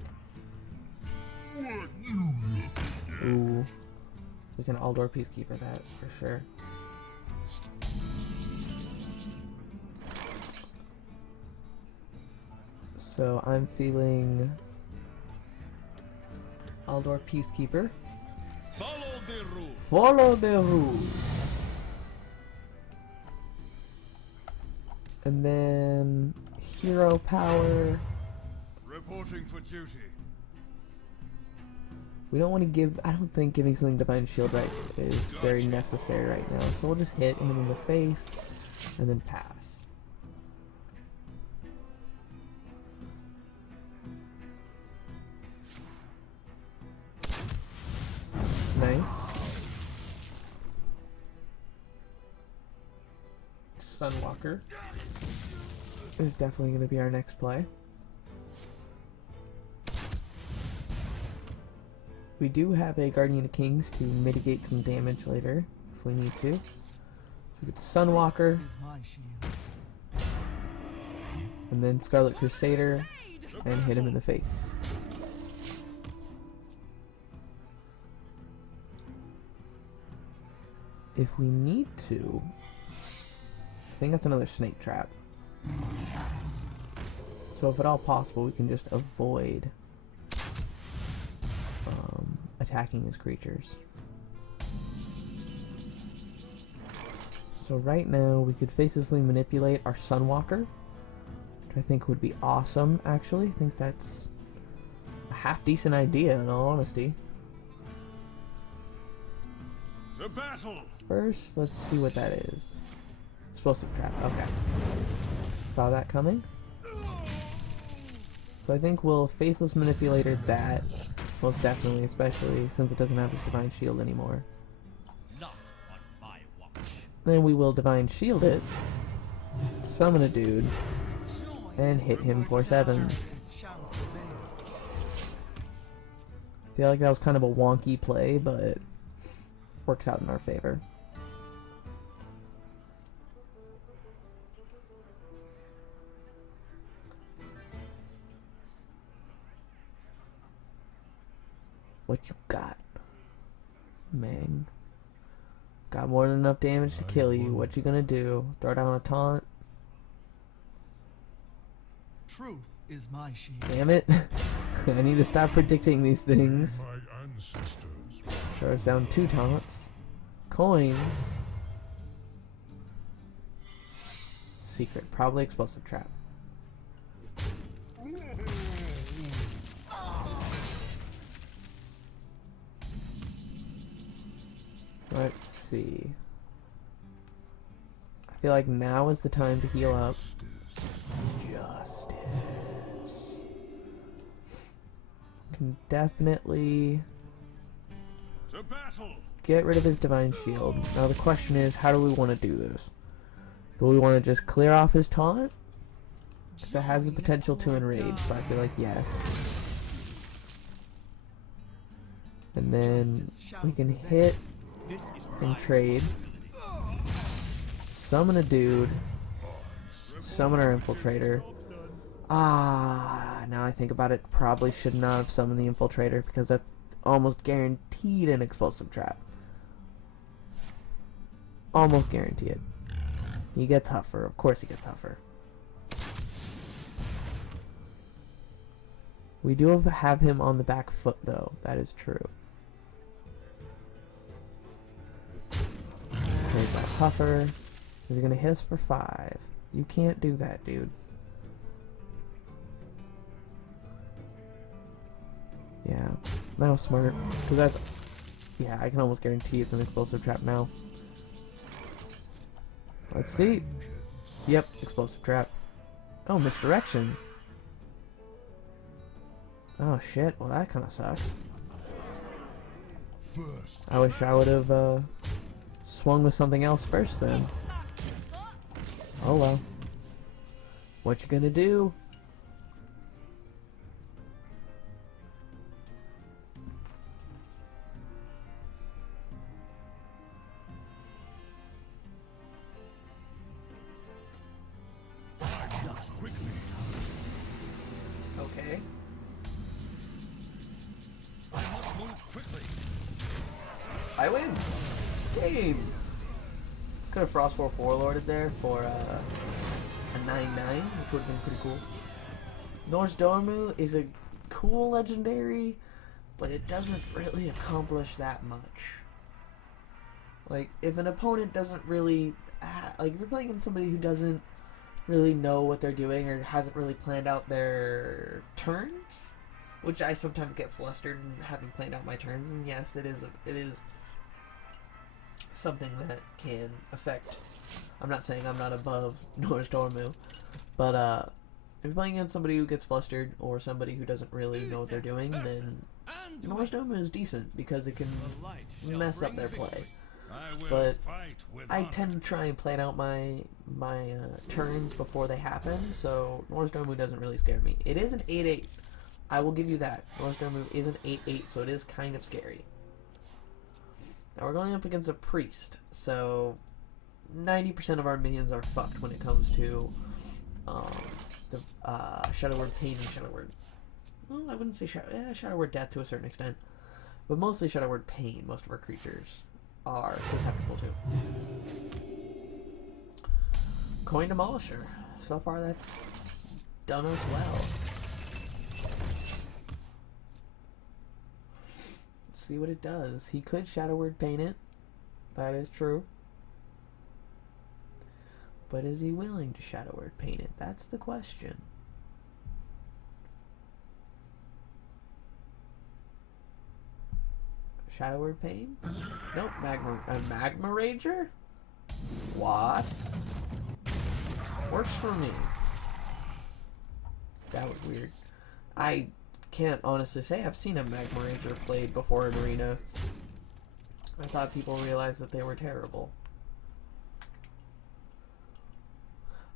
Ooh. We can Aldor Peacekeeper that for sure. So I'm feeling Aldor Peacekeeper. Follow the rule. Follow the rules. And then hero power. Reporting for duty. We don't want to give... I don't think giving something Divine Shield right is very necessary right now. So we'll just hit him in the face and then pass. Nice. Sunwalker is definitely going to be our next play. We do have a Guardian of Kings to mitigate some damage later if we need to. We get Sunwalker, and then Scarlet Crusader, and hit him in the face. If we need to, I think that's another snake trap. So if at all possible, we can just avoid attacking his creatures. So right now we could facelessly manipulate our Sunwalker, which I think would be awesome, actually. I think that's a half decent idea, in all honesty. To battle! First, let's see what that is. Explosive trap, okay. Saw that coming. So I think we'll faceless manipulator that, most definitely, especially since it doesn't have its divine shield anymore. Not on my watch. Then we will divine shield it, summon a dude, and hit him for 7. I feel like that was kind of a wonky play, but works out in our favor. What you got, Mang? Got more than enough damage to kill you. What you gonna do? Throw down a taunt? Truth is my shield. Damn it. I need to stop predicting these things. My ancestors. Throws down 2 taunts. Coins. Secret. Probably explosive trap. Let's see. I feel like now is the time to heal up. Justice. Can definitely To battle! get rid of his divine shield. Now the question is, how do we want to do this? Do we want to just clear off his taunt? Because it has the potential to enrage, but I feel like yes. And then we can hit and trade. Summon a dude. Summon our infiltrator. Now I think about it, probably should not have summoned the infiltrator because that's almost guaranteed an explosive trap. Almost guaranteed. He gets Huffer. Of course he gets Huffer. We do have him on the back foot though. That is true. There's a Huffer. He's gonna hit us for 5. You can't do that, dude. Yeah, that was smart. Cause that's, yeah, I can almost guarantee it's an explosive trap now. Let's see. Yep, explosive trap. Oh, misdirection. Oh shit. Well, that kind of sucks. First. I wish I would have swung with something else first then. Oh well. What you gonna do? Quickly. Okay. I must move quickly. I win. Game. Could have Frostwolf Warlorded there for a 9/9, which would have been pretty cool. Norse Dormu is a cool legendary, but it doesn't really accomplish that much. Like, if an opponent doesn't really, like, if you're playing against somebody who doesn't really know what they're doing or hasn't really planned out their turns, which I sometimes get flustered and haven't planned out my turns, and yes, it is something that can affect. I'm not saying I'm not above Norse Dormu, but if you're playing against somebody who gets flustered or somebody who doesn't really know what they're doing, then Norse Dormu is decent because it can mess up their play. But I tend to try and plan out my turns before they happen, so Norse Dormu doesn't really scare me. It is an 8/8. I will give you that. Norse Dormu is an 8/8, so it is kind of scary. Now we're going up against a priest, so 90% of our minions are fucked when it comes to the Shadow Word Pain and Shadow Word. Well, I wouldn't say Shadow Word Death to a certain extent, but mostly Shadow Word Pain. Most of our creatures are susceptible to. Coin Demolisher. So far, that's done us well. Let's see what it does. He could Shadow Word paint it. That is true. But is he willing to Shadow Word paint it? That's the question. Shadow Word paint? Nope. Magma Rager? What? Works for me. That was weird. I can't honestly say I've seen a Magma Ranger played before in Arena. I thought people realized that they were terrible.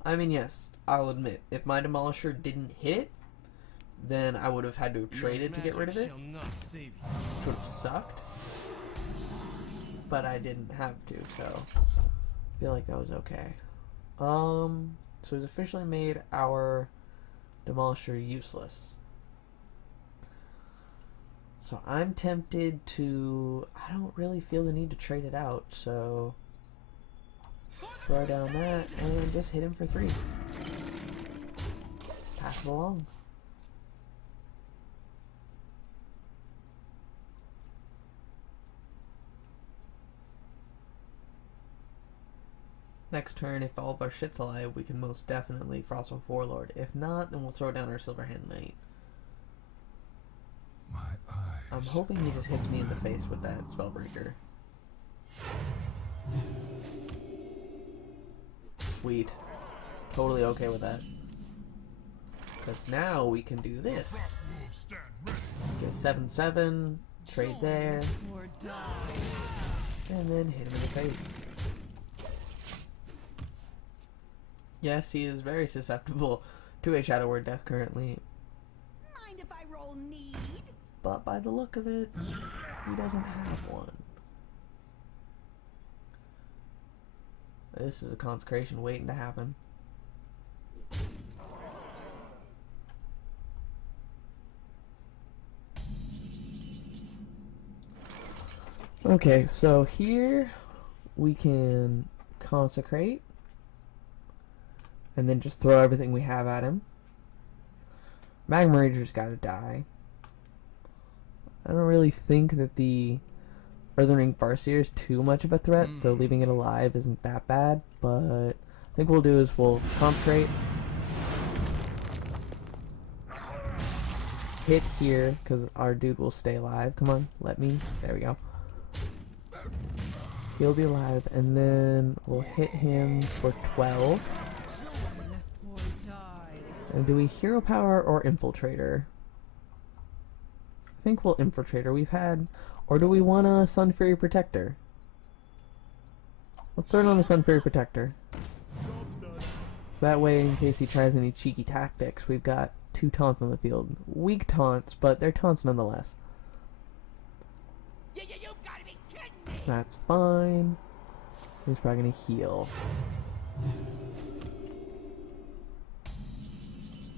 I mean, yes, I'll admit, if my Demolisher didn't hit it, then I would have had to have traded to get rid of it. Which would have sucked. But I didn't have to, so I feel like that was okay. So he's officially made our Demolisher useless. So I'm tempted to... I don't really feel the need to trade it out, so... throw down that and just hit him for 3. Pass it along. Next turn, if all of our shit's alive, we can most definitely Frostwolf Warlord. If not, then we'll throw down our Silverhand Knight. My eyes. I'm hoping he just hits me in the face with that Spellbreaker. Sweet. Totally okay with that. Because now we can do this. Get a 7/7, trade there, and then hit him in the face. Yes, he is very susceptible to a Shadow Word death currently. Mind if I roll need? But by the look of it, he doesn't have one. This is a consecration waiting to happen. Okay, so here we can consecrate and then just throw everything we have at him. Magma Rager's gotta die. I don't really think that the Earthen Ring Farseer is too much of a threat, so leaving it alive isn't that bad, but I think what we'll do is we'll consecrate, hit here, because our dude will stay alive. Come on, let me. There we go. He'll be alive, and then we'll hit him for 12. And do we Hero Power or Infiltrator? I think we'll Infiltrator. We've had... Or do we want a Sun Fury Protector? Let's turn on the Sun Fury Protector. So that way, in case he tries any cheeky tactics, we've got 2 taunts on the field. Weak taunts, but they're taunts nonetheless. You gotta be kidding me! That's fine. He's probably gonna heal.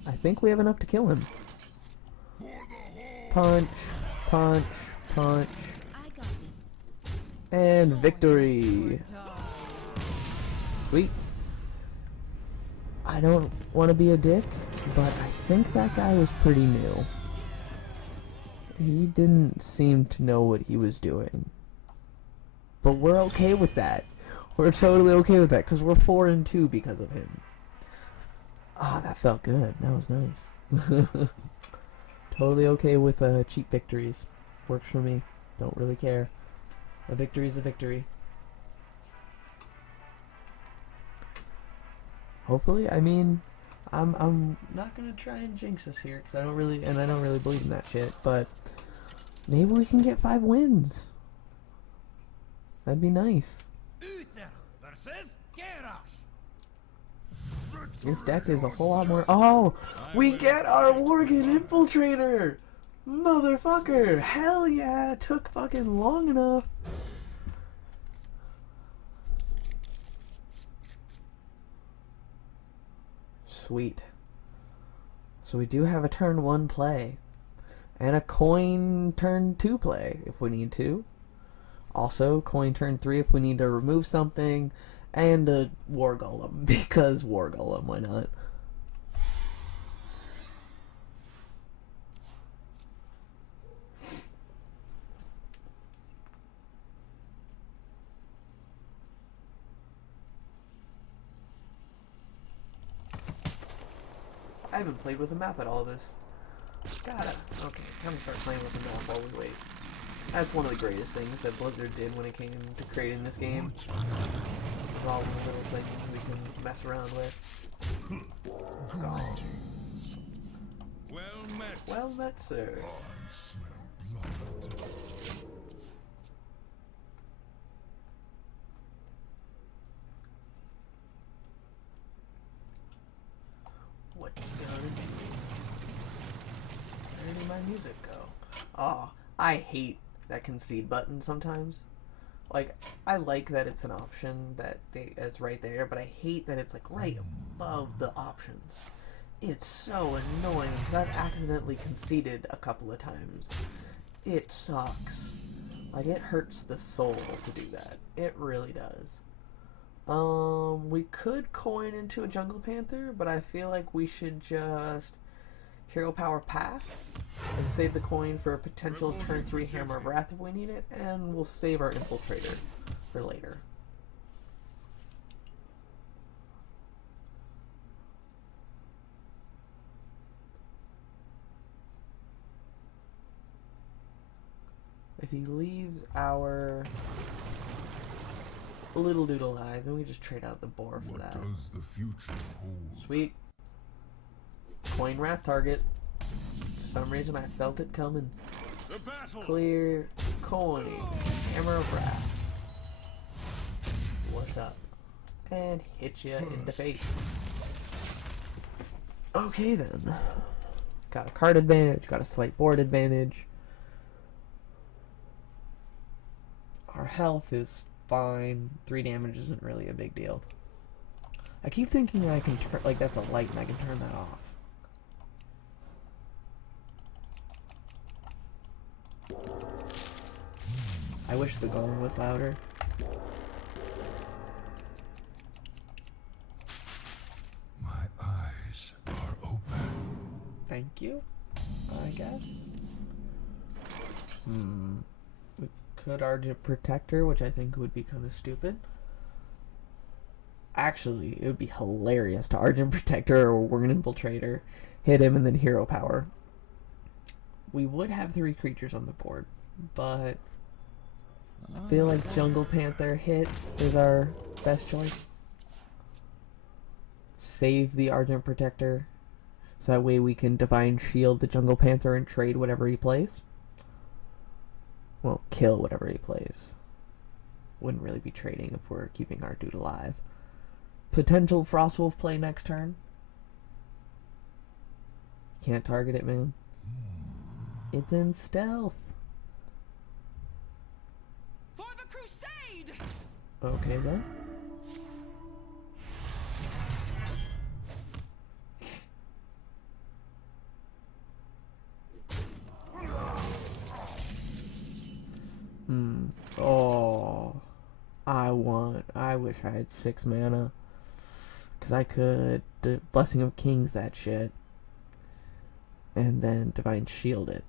I think we have enough to kill him. Punch, punch, punch. I got this. And victory! Sweet. I don't want to be a dick, but I think that guy was pretty new. He didn't seem to know what he was doing. But we're okay with that. We're totally okay with that, because we're 4-2 because of him. Ah, that felt good. That was nice. Totally okay with cheap victories. Works for me. Don't really care. A victory is a victory. Hopefully, I mean, I'm not gonna try and jinx us here because I don't really believe in that shit. But maybe we can get 5 wins. That'd be nice. Uther versus Garrosh. This deck is a whole lot more. Oh, we get our Worgen Infiltrator! Motherfucker! Hell yeah! It took fucking long enough. Sweet. So we do have a turn 1 play. And a coin turn 2 play if we need to. Also, coin turn 3 if we need to remove something. And a War Golem, because War Golem, why not? I haven't played with a map at all this. Gotta. Okay, time to start playing with the map while we wait. That's one of the greatest things that Blizzard did when it came to creating this game. With all the little things we can mess around with. Well met. Well met, sir. What you gonna do? Where did my music go? Oh, I hate that concede button sometimes. Like, I like that it's an option that it's right there, but I hate that it's like right above the options. It's so annoying because I've accidentally conceded a couple of times. It sucks. Like, it hurts the soul to do that. It really does. We could coin into a Jungle Panther, but I feel like we should just Hero Power pass and save the coin for a potential turn 3 Hammer of Wrath if we need it, and we'll save our Infiltrator for later. If he leaves our little dude alive, then we just trade out the boar for that. What does the future hold? Sweet. Coin Wrath target. For some reason I felt it coming. The battle. Clear coin. Hammer of Wrath. What's up? And hit you in the face. Okay then. Got a card advantage, got a slight board advantage. Our health is fine. 3 damage isn't really a big deal. I keep thinking I can turn, like that's a light and I can turn that off. I wish the golem was louder. My eyes are open. Thank you, I guess. We could Argent Protector, which I think would be kind of stupid. Actually, it would be hilarious to Argent Protector or Winged Infiltrator, hit him, and then Hero Power. We would have 3 creatures on the board, but I feel like Jungle Panther hit is our best choice. Save the Argent Protector, so that way we can Divine Shield the Jungle Panther and trade whatever he plays. Well, kill whatever he plays. Wouldn't really be trading if we're keeping our dude alive. Potential Frostwolf play next turn. Can't target it, man. It's in stealth. For the crusade! Okay then. Oh, I wish I had 6 mana, cause I could Blessing of Kings that shit, and then Divine Shield it,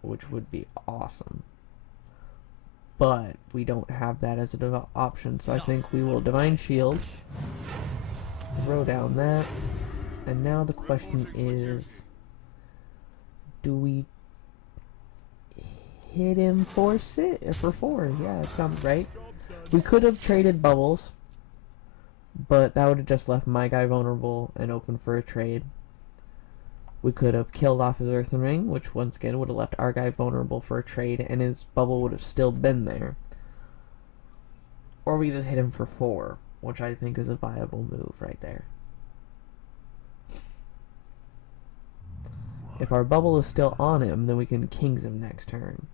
which would be awesome. But we don't have that as an option, so I think we will Divine Shield, throw down that, and now the question is, do we hit him for 4? Yeah, that sounds right. We could have traded Bubbles, but that would have just left my guy vulnerable and open for a trade. We could have killed off his Earthen Ring, which once again would have left our guy vulnerable for a trade, and his bubble would have still been there. Or we just hit him for 4, which I think is a viable move right there. If our bubble is still on him, then we can Kings him next turn.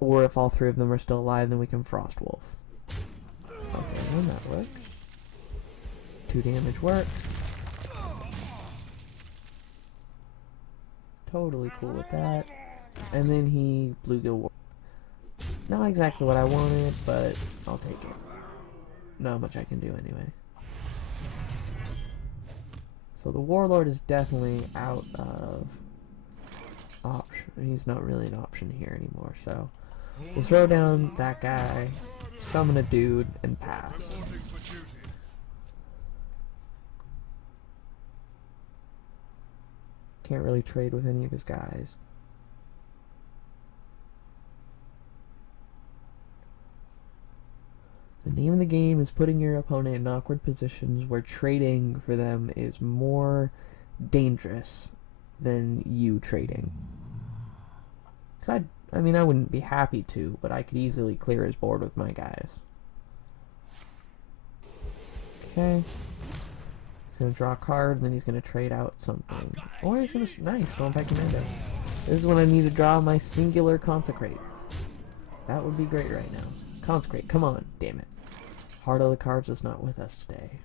Or if all 3 of them are still alive, then we can Frostwolf. Okay, then that works. 2 damage works. Totally cool with that. And then he Bluegill War. Not exactly what I wanted, but I'll take it. Not much I can do anyway. So the Warlord is definitely out of option. He's not really an option here anymore, so we'll throw down that guy, summon a dude, and pass. can't really trade with any of his guys. The name of the game is putting your opponent in awkward positions where trading for them is more dangerous than you trading. 'Cause I mean, I wouldn't be happy to, but I could easily clear his board with my guys. Okay. He's gonna draw a card, and then he's gonna trade out something. Or he's gonna... Nice, going back to Mando. This is when I need to draw my singular Consecrate. That would be great right now. Consecrate, come on, damn it. Heart of the Cards is not with us today.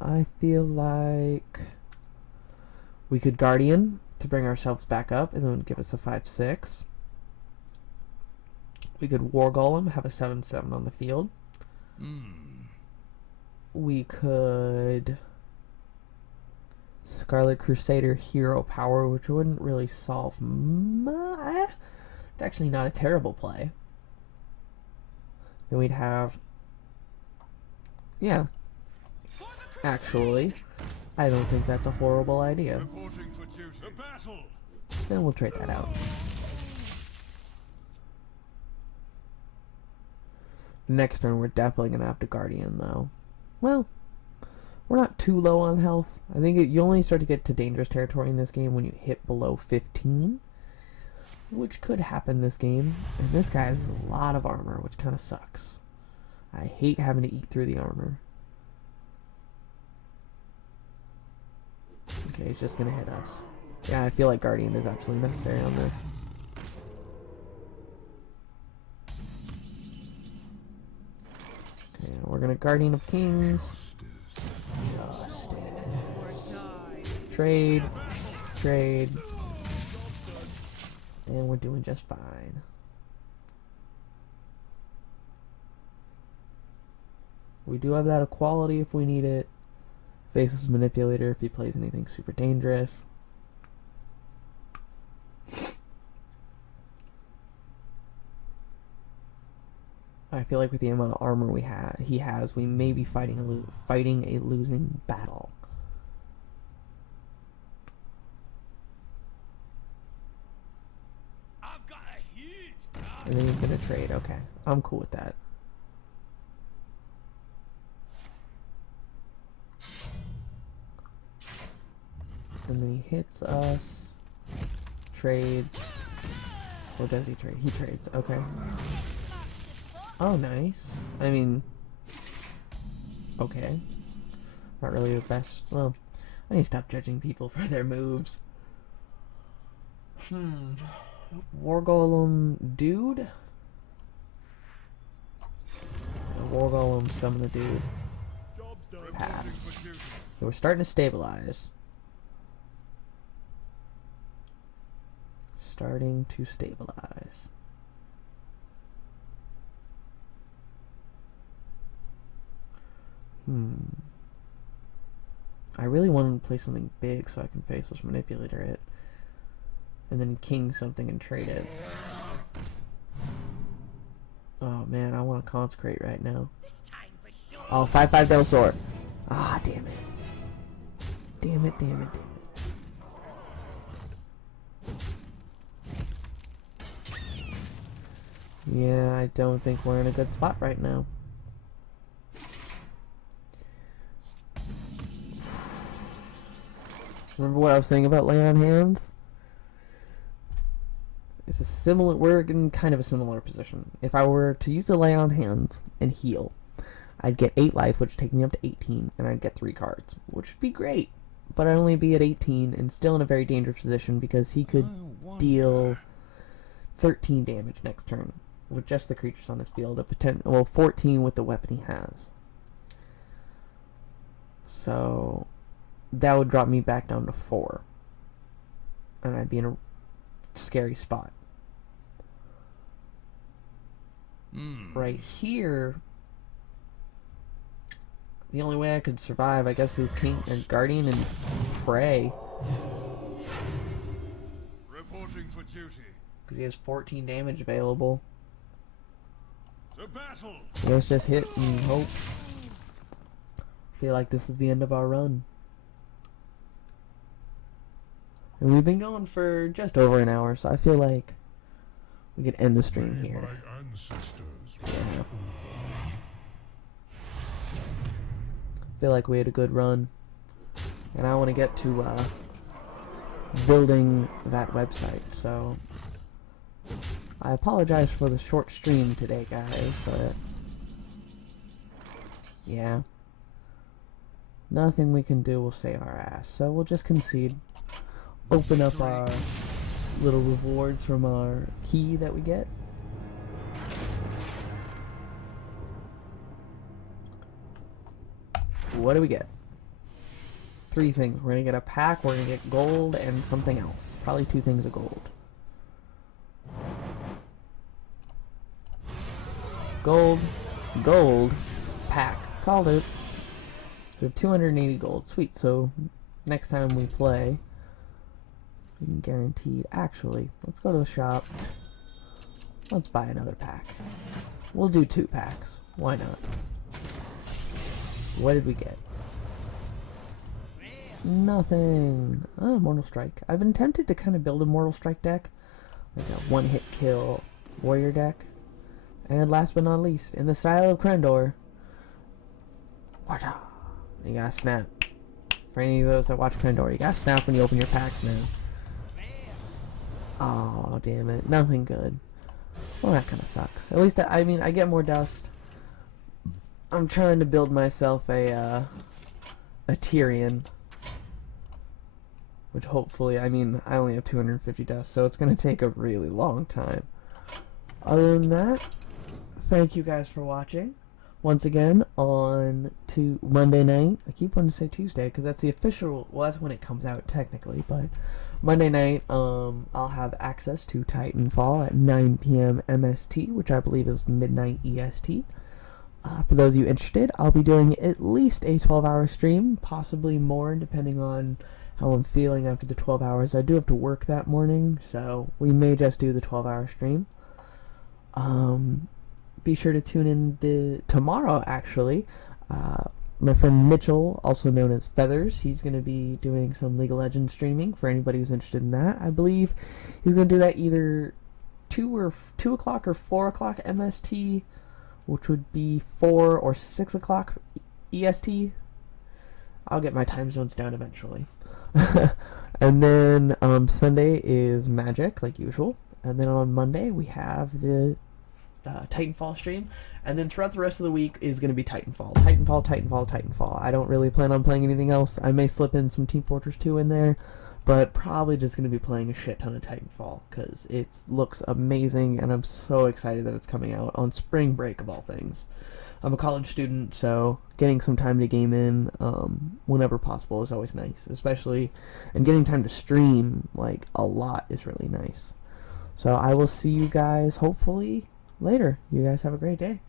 I feel like we could Guardian to bring ourselves back up, and then give us a 5/6. We could War Golem, have a 7/7 on the field. We could Scarlet Crusader Hero Power, which wouldn't really solve much. It's actually not a terrible play. Then we'd have... Yeah. Actually, I don't think that's a horrible idea. Reporting for duty. To battle. Then we'll trade that out. Next turn, we're definitely going to have to Guardian, though. Well, we're not too low on health. I think you only start to get to dangerous territory in this game when you hit below 15. Which could happen this game. And this guy has a lot of armor, which kind of sucks. I hate having to eat through the armor. Okay, he's just going to hit us. Yeah, I feel like Guardian is absolutely necessary on this. Okay, we're going to Guardian of Kings. Justice. Trade. Trade. And we're doing just fine. We do have that equality if we need it. Faceless Manipulator if he plays anything super dangerous. I feel like with the amount of armor he has, we may be fighting a losing battle. I've got a hit. And then he's gonna trade. Okay, I'm cool with that. And then he hits us. Trades. Or does he trade? He trades. Okay. Oh, nice. I mean... Okay. Not really the best. Well, I need to stop judging people for their moves. War Golem dude? War Golem summon a dude. Pass. So we're starting to stabilize. Starting to stabilize. I really wanted to play something big so I can Faceless Manipulator it. And then king something and trade it. Oh man, I want to Consecrate right now. Oh, 5/5 Devil Sword. Ah, damn it. Damn it, damn it, damn it. Yeah, I don't think we're in a good spot right now. Remember what I was saying about lay on hands? It's a similar, we're in kind of a similar position. If I were to use the lay on hands and heal, I'd get 8 life, which would take me up to 18, and I'd get 3 cards, which would be great. But I'd only be at 18 and still in a very dangerous position because he could deal 13 damage next turn with just the creatures on his field. Well, 14 with the weapon he has. So that would drop me back down to 4. And I'd be in a scary spot. Right here, the only way I could survive, I guess, is King and Guardian and pray. Reporting for duty. Because he has 14 damage available. To battle. Let's just hit and hope. Feel like this is the end of our run. And we've been going for just over an hour, so I feel like we could end the stream May here. my ancestors Yeah. Feel like we had a good run. And I want to get to building that website, so I apologize for the short stream today, guys, but yeah, nothing we can do will save our ass, so we'll just concede, open up our little rewards from our key that we get. What do we get? 3 things. We're gonna get a pack, we're gonna get gold, and something else. Probably 2 things of gold. Gold, pack. Called it. So 280 gold. Sweet. So next time we play, we can guaranteed. Actually, let's go to the shop. Let's buy another pack. We'll do 2 packs. Why not? What did we get? Nothing. Oh, Mortal Strike. I've been tempted to kind of build a Mortal Strike deck, like a one-hit kill warrior deck. And last but not least, in the style of Krendor, you gotta snap. For any of those that watch Krendor, you gotta snap when you open your packs now. Oh, damn it. Nothing good. Well, that kind of sucks. At least, I mean, I get more dust. I'm trying to build myself a Tyrion. Which hopefully, I mean, I only have 250 dust, so it's going to take a really long time. Other than that, thank you guys for watching. Once again, on to Monday night. I keep wanting to say Tuesday, because that's the official, well, that's when it comes out technically, but Monday night, I'll have access to Titanfall at 9 p.m. MST, which I believe is midnight EST. For those of you interested, I'll be doing at least a 12-hour stream, possibly more, depending on how I'm feeling after the 12 hours. I do have to work that morning, so we may just do the 12-hour stream. Be sure to tune in tomorrow, actually. My friend Mitchell, also known as Feathers, he's going to be doing some League of Legends streaming for anybody who's interested in that. I believe he's going to do that either 2 o'clock or 4 o'clock MST, which would be 4 or 6 o'clock EST. I'll get my time zones down eventually. And then Sunday is Magic, like usual. And then on Monday we have the Titanfall stream. And then throughout the rest of the week is going to be Titanfall. Titanfall. I don't really plan on playing anything else. I may slip in some Team Fortress 2 in there, but probably just going to be playing a shit ton of Titanfall because it looks amazing and I'm so excited that it's coming out on spring break of all things. I'm a college student, so getting some time to game in whenever possible is always nice, especially, and getting time to stream like a lot is really nice. So I will see you guys hopefully later. You guys have a great day.